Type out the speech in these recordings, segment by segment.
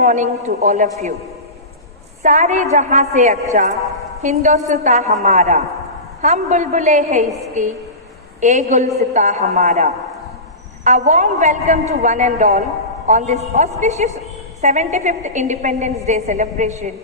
morning to all of you. सारे जहां से अच्छा हिंदोस्ता हमारा, हम बुलबुले हैं इसकी, ए गुलसिता हमारा. A warm welcome to one and all on this auspicious 75th Independence Day celebration.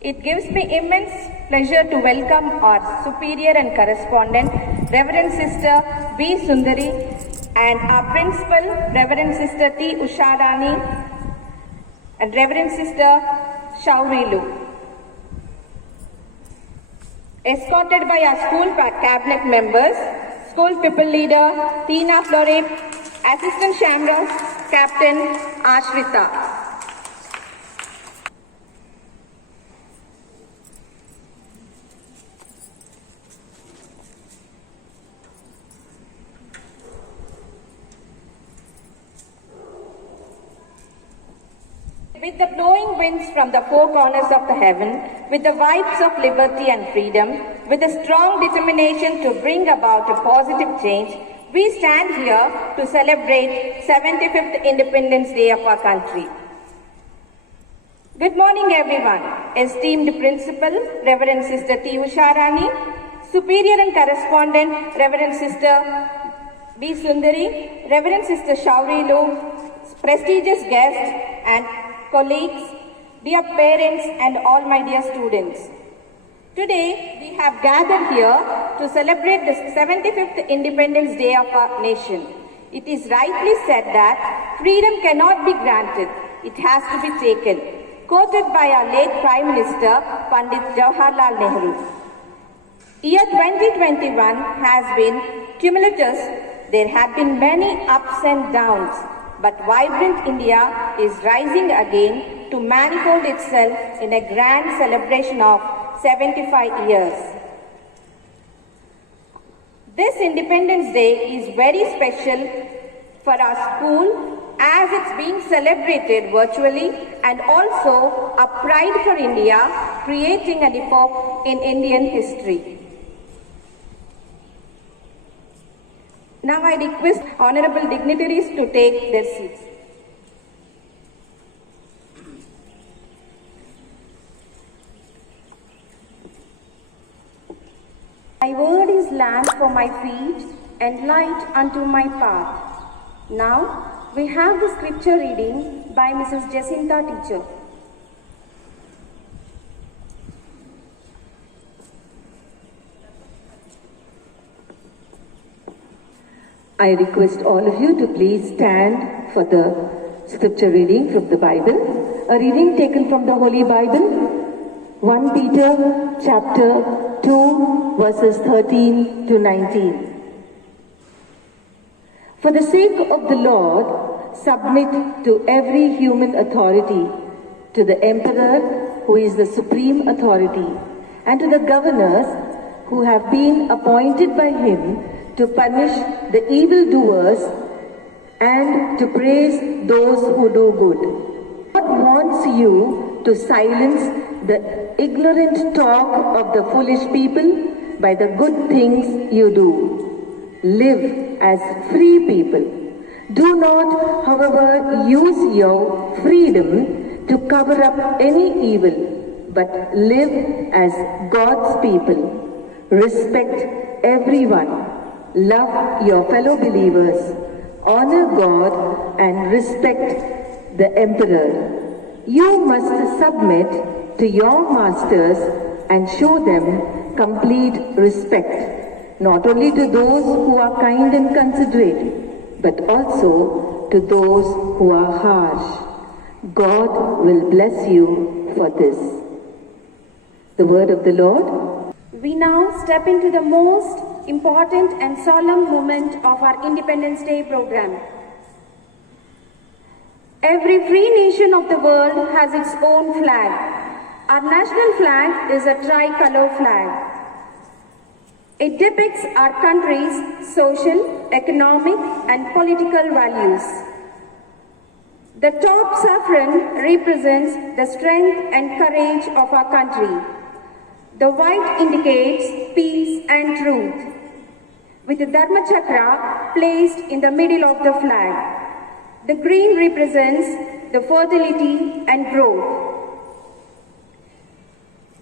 It gives me immense pleasure to welcome our superior and correspondent, Reverend Sister B. Sundari, and our principal, Reverend Sister T. Usharani, and Reverend Sister Shaurilu. Escorted by our school cabinet members, School People Leader Tina Flore, Assistant Shamrock Captain Ashrita. With the blowing winds from the four corners of the heaven, with the vibes of liberty and freedom, with a strong determination to bring about a positive change, we stand here to celebrate 75th Independence Day of our country. Good morning, everyone. Esteemed Principal, Reverend Sister T. Usharani, Superior and Correspondent, Reverend Sister B. Sundari, Reverend Sister Shaurilu, prestigious guests and colleagues, dear parents and all my dear students. Today we have gathered here to celebrate the 75th Independence Day of our nation. It is rightly said that freedom cannot be granted, it has to be taken. Quoted by our late Prime Minister, Pandit Jawaharlal Nehru. Year 2021 has been tumultuous. There have been many ups and downs, but vibrant India is rising again to manifold itself in a grand celebration of 75 years. This Independence Day is very special for our school as it's being celebrated virtually and also a pride for India, creating an epoch in Indian history. Now I request honorable dignitaries to take their seats. Thy word is lamp for my feet and light unto my path. Now we have the scripture reading by Mrs. Jacinta Teacher. I request all of you to please stand for the scripture reading from the Bible. A reading taken from the Holy Bible, 1 Peter chapter 2 verses 13 to 19. For the sake of the Lord, submit to every human authority, to the emperor who is the supreme authority, and to the governors who have been appointed by him to punish the evildoers and to praise those who do good. God wants you to silence the ignorant talk of the foolish people by the good things you do. Live as free people. Do not, however, use your freedom to cover up any evil, but live as God's people. Respect everyone. Love your fellow believers, honor God and respect the emperor. You must submit to your masters and show them complete respect, not only to those who are kind and considerate, but also to those who are harsh. God will bless you for this. The word of the Lord. We now step into the most important and solemn moment of our Independence Day program. Every free nation of the world has its own flag. Our national flag is a tricolor flag. It depicts our country's social, economic, and political values. The top saffron represents the strength and courage of our country. The white indicates peace and truth, with the Dharma Chakra placed in the middle of the flag. The green represents the fertility and growth.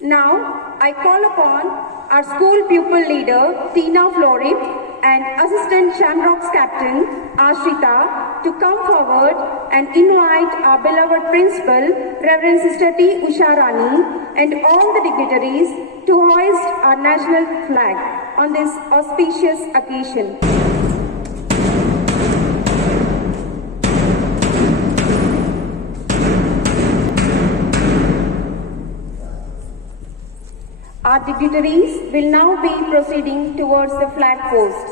Now, I call upon our school pupil leader, Tina Florip, and Assistant Shamrocks Captain, Ashrita, to come forward and invite our beloved Principal, Reverend Sister T. Usharani, and all the dignitaries to hoist our national flag on this auspicious occasion. Our dignitaries will now be proceeding towards the flag post.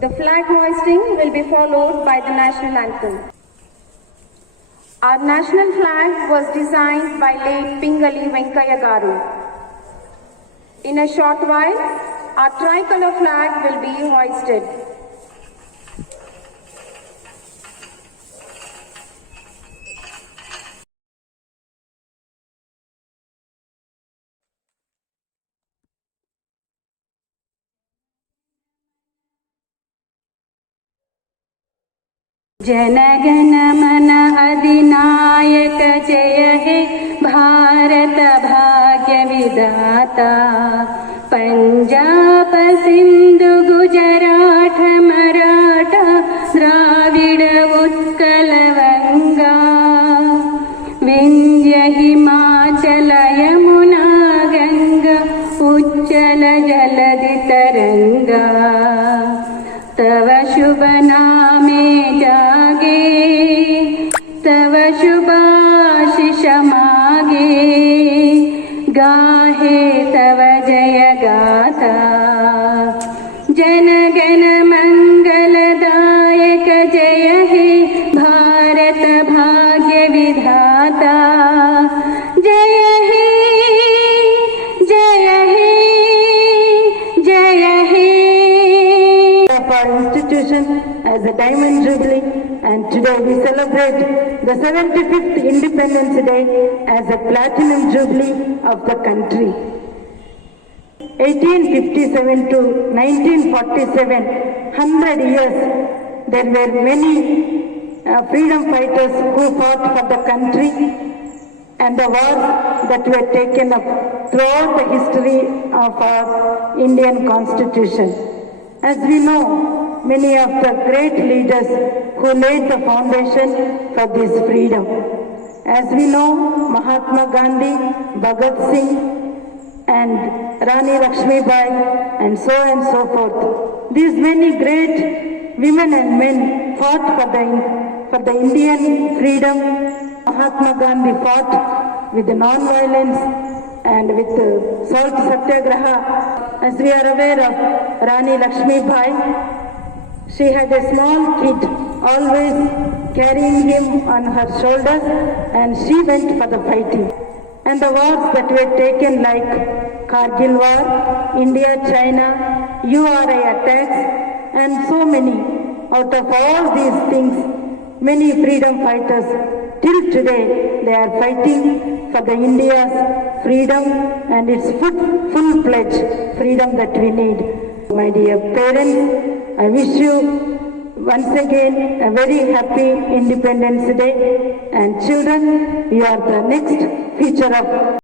The flag hoisting will be followed by the national anthem. Our national flag was designed by late Pingali Venkaya Garu. In a short while, our tricolor flag will be hoisted. जनगण मन अधिनायक जय हे भारत भाग्य विधाता पंजाब सिंधु गुजरात मराठा द्राविड उत्कल वंगा विंध्य हिमाचल यमुना गंगा उच्चल जलधि तरंगा तव शुभ नामे जागे तव शुभाशिष मागे गाहे तव जय गाथा जन गण मंगलदायक जय हे भारत भाग्य विधाता जय हे जय हे जय हे. Our institution as a Diamond Jubilee, and today we celebrate the 75th Independence Day as a Platinum Jubilee of the country. 1857 to 1947, 100 years, there were many freedom fighters who fought for the country and the wars that were taken up throughout the history of our Indian Constitution. As we know, many of the great leaders who laid the foundation for this freedom. As we know, Mahatma Gandhi, Bhagat Singh, and Rani Lakshmibai, and so forth. These many great women and men fought for the Indian freedom. Mahatma Gandhi fought with non-violence and with salt satyagraha. As we are aware of Rani Lakshmibai, she had a small kid always carrying him on her shoulders, and she went for the fighting. And the wars that were taken like Kargil War, India-China, URI attacks, and so many. Out of all these things, many freedom fighters, till today, they are fighting for the India's freedom and its full-fledged freedom that we need. My dear parents, I wish you once again a very happy Independence Day, and children, you are the next future of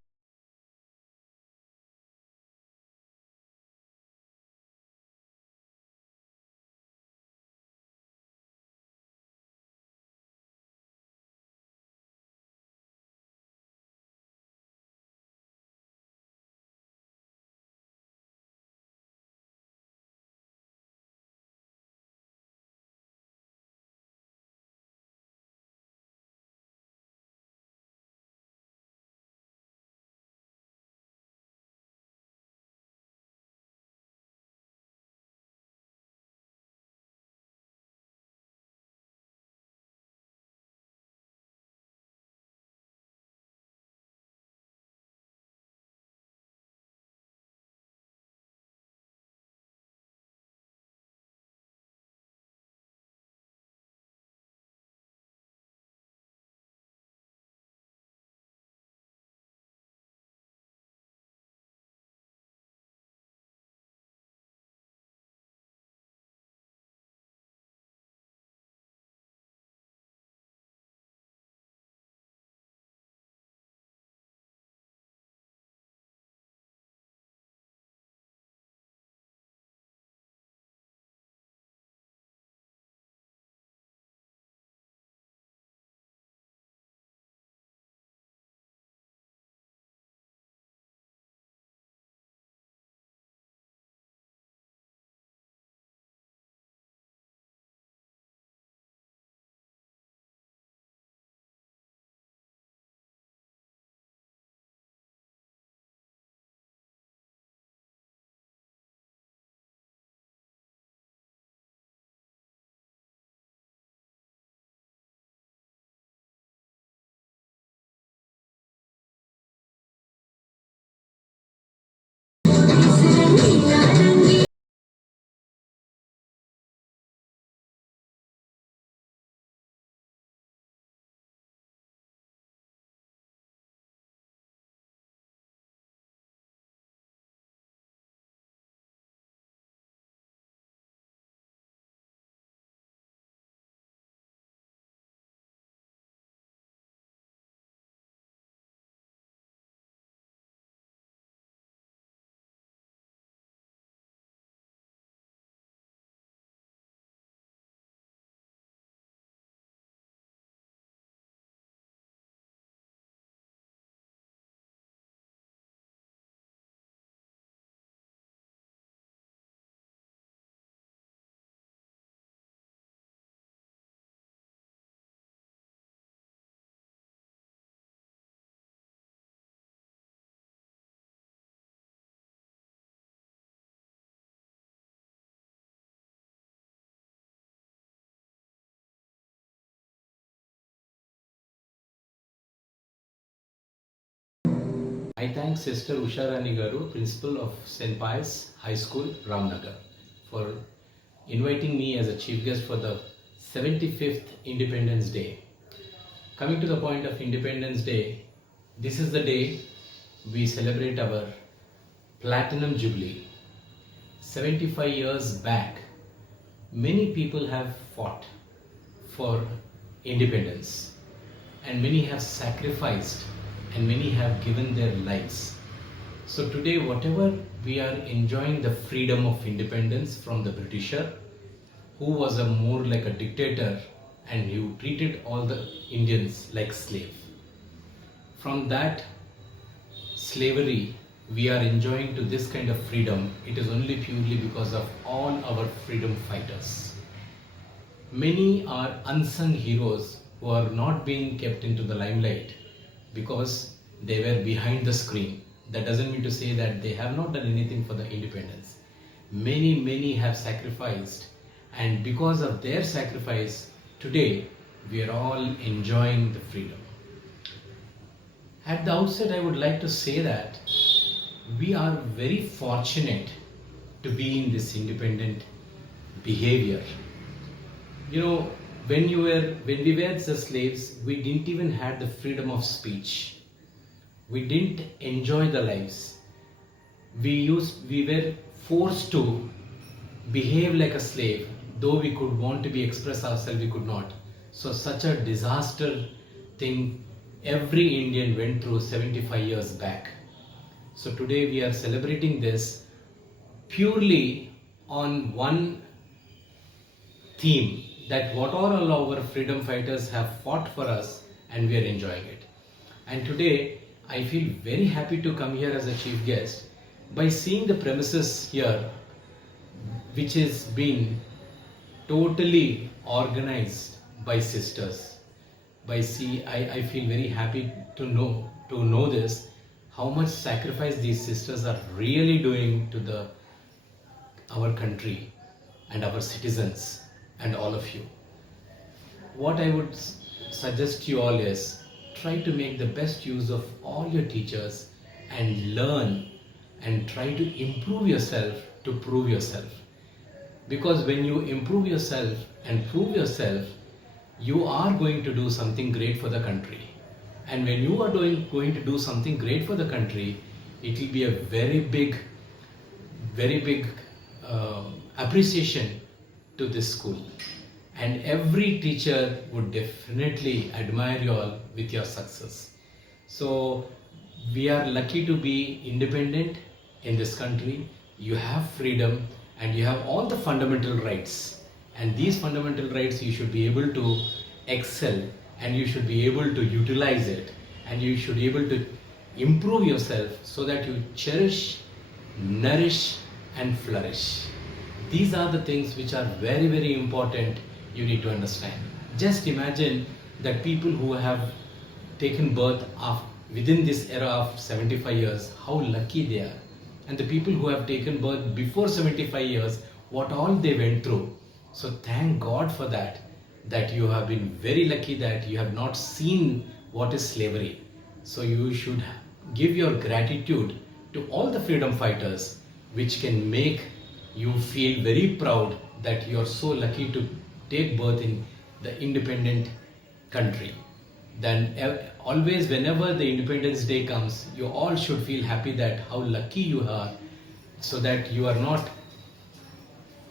I thank Sister Usha Rani Garu, Principal of St. Pius High School, Ramnagar, for inviting me as a chief guest for the 75th Independence Day. Coming to the point of Independence Day, this is the day we celebrate our Platinum Jubilee. 75 years back, many people have fought for independence, and many have sacrificed, and many have given their lives. So today, whatever we are enjoying the freedom of independence from the Britisher, who was a more like a dictator and who treated all the Indians like slave. From that slavery, we are enjoying to this kind of freedom. It is only purely because of all our freedom fighters. Many are unsung heroes who are not being kept into the limelight because they were behind the screen. That doesn't mean to say that they have not done anything for the independence. Many have sacrificed, and because of their sacrifice, today we are all enjoying the freedom. At the outset, I would like to say that we are very fortunate to be in this independent behavior. You know, when we were the slaves, we didn't even have the freedom of speech. We didn't enjoy the lives. We were forced to behave like a slave, though we could want to be express ourselves, we could not. So such a disaster thing every Indian went through 75 years back. So today we are celebrating this purely on one theme, that what all our freedom fighters have fought for us, and we are enjoying it. And today I feel very happy to come here as a chief guest by seeing the premises here, which has been totally organized by sisters. I feel very happy to know this, how much sacrifice these sisters are really doing to our country and our citizens and all of you. What I would suggest you all is, try to make the best use of all your teachers and learn and try to improve yourself to prove yourself. Because when you improve yourself and prove yourself, you are going to do something great for the country. And when you are going to do something great for the country, it will be a very big appreciation to this school. And every teacher would definitely admire you all with your success. So we are lucky to be independent in this country. You have freedom and you have all the fundamental rights. And these fundamental rights you should be able to excel, and you should be able to utilize it, and you should be able to improve yourself so that you cherish, nourish and flourish. These are the things which are very important you need to understand. Just imagine that people who have taken birth within this era of 75 years, how lucky they are. And the people who have taken birth before 75 years, what all they went through. So thank God for that you have been very lucky that you have not seen what is slavery. So you should give your gratitude to all the freedom fighters, which can make you feel very proud that you are so lucky to take birth in the independent country. Then always, whenever the Independence Day comes, you all should feel happy that how lucky you are, so that you are not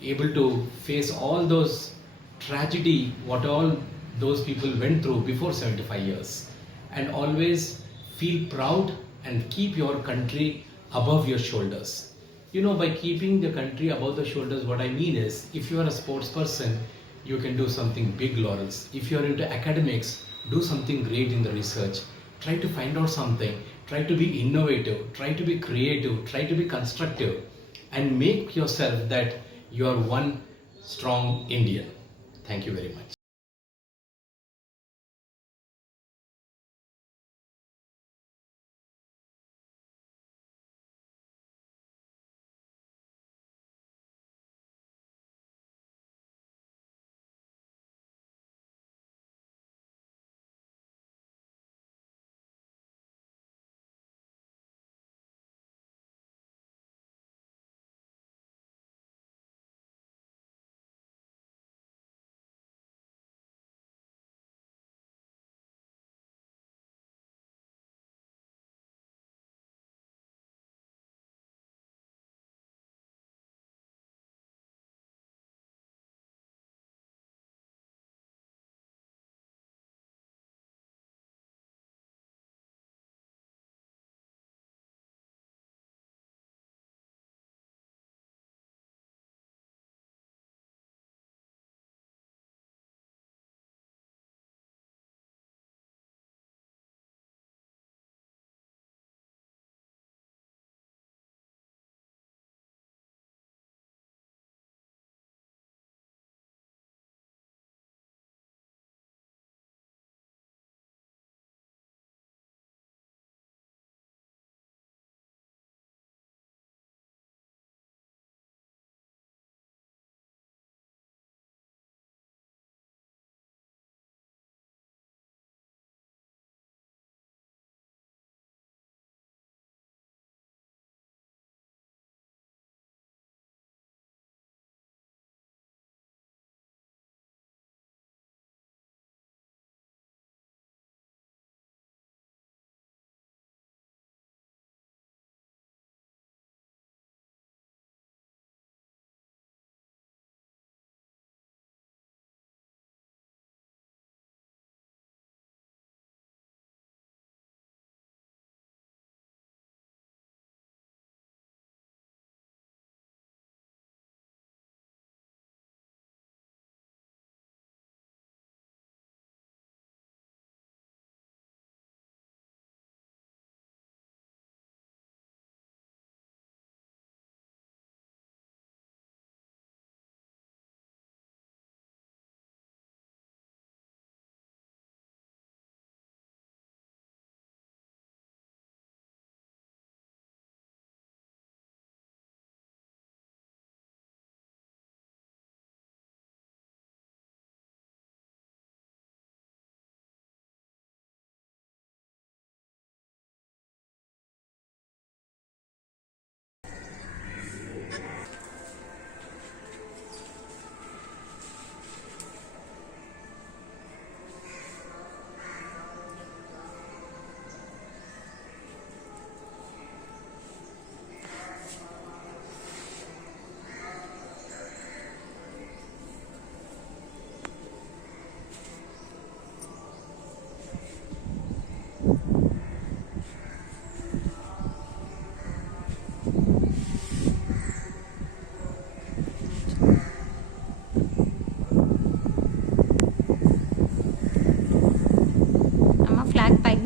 able to face all those tragedy what all those people went through before 75 years. And always feel proud and keep your country above your shoulders. You know, by keeping the country above the shoulders, what I mean is, if you are a sports person, you can do something big laurels. If you are into academics, do something great in the research. Try to find out something. Try to be innovative. Try to be creative. Try to be constructive. And make yourself that you are one strong Indian. Thank you very much.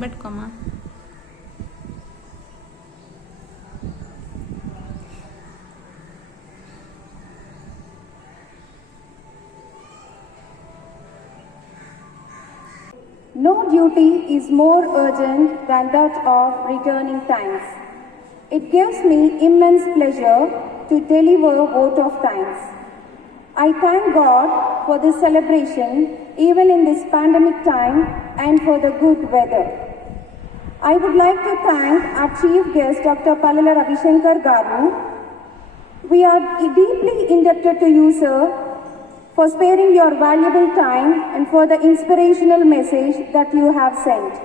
Mic పట్టుకోమా. No duty is more urgent than that of returning thanks. It gives me immense pleasure to deliver vote of thanks. I thank God for this celebration even in this pandemic time and for the good weather. I would like to thank our chief guest Dr. Pallala Ravishankar Garu. We are deeply indebted to you, sir, for sparing your valuable time and for the inspirational message that you have sent.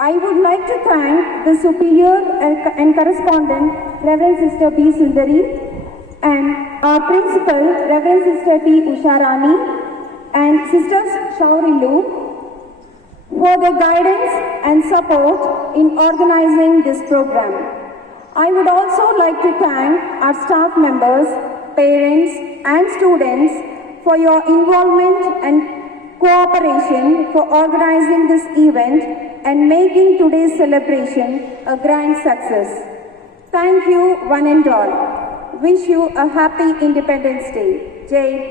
I would like to thank the superior and correspondent, Reverend Sister B. Sundari, and our principal, Reverend Sister T. Usharani, and Sisters Shaurilu, for their guidance and support in organizing this program. I would also like to thank our staff members, parents, and students for your involvement and cooperation for organizing this event and making today's celebration a grand success. Thank you, one and all. Wish you a happy Independence Day. Jai